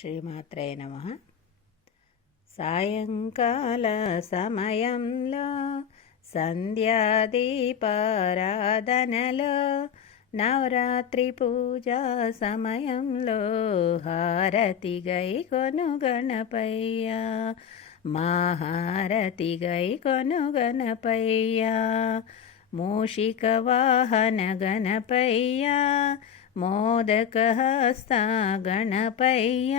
శ్రీమాత్రే నమ. సాయంకాల సమయంలో సంధ్యాదీపారాధనలో నవరాత్రి పూజా సమయంలో హారతి గై కొను గణపయ్యా. మహారతి గై కొను గణపయ్యా. మూషిక వాహన గణపయ్యా. మోదకహస్త గణపయ్య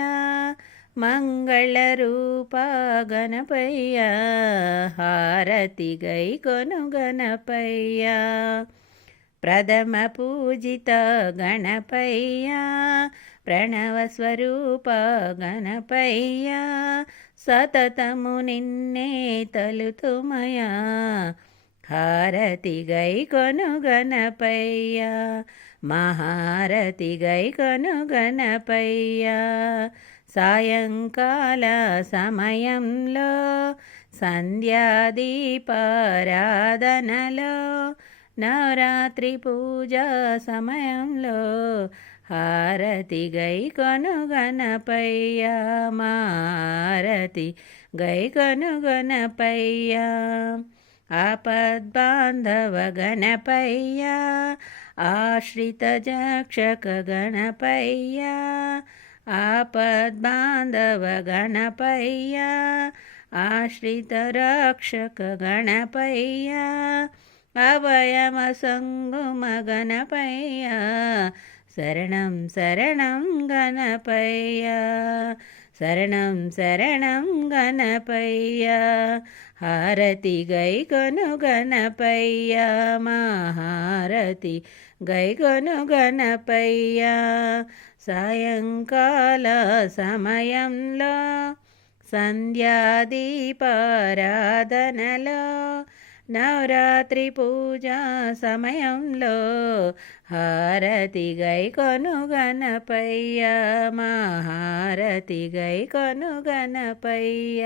మంగళరూప గణపయ్య హారతి గై కొను గణపయ్య ప్రథమ పూజిత గణపయ్య ప్రణవస్వరూప గణపయ్య సతతము నిన్నే తలుతుమయా హారతి గై కొను గణపయ్య. మహారతి గై కొను సాయంకాల సమయంలో సంధ్యాదీపారాధనలో నవరాత్రి పూజ సమయంలో హారతి గై కొను మారతి గై కొను आपद्बान्धवगणपय्या आश्रितजक्षकगणपय्या आपद्बान्धवगणपय्या आश्रितरक्षकगणपय्या अवयमसङ्गुमगणपय्या శరణం శరణం గణపయ్య శరణం శరణం గణపయ్య హారతి గై గణపయ్య మహారతి గై కొను గణపయ్య సాయంకాల సమయంలో సంధ్యాదీపారాధనలో నవరాత్రి పూజా సమయంలో హారతి గై కొను గణపయ్య మహారతి గై కొను గణపయ్య.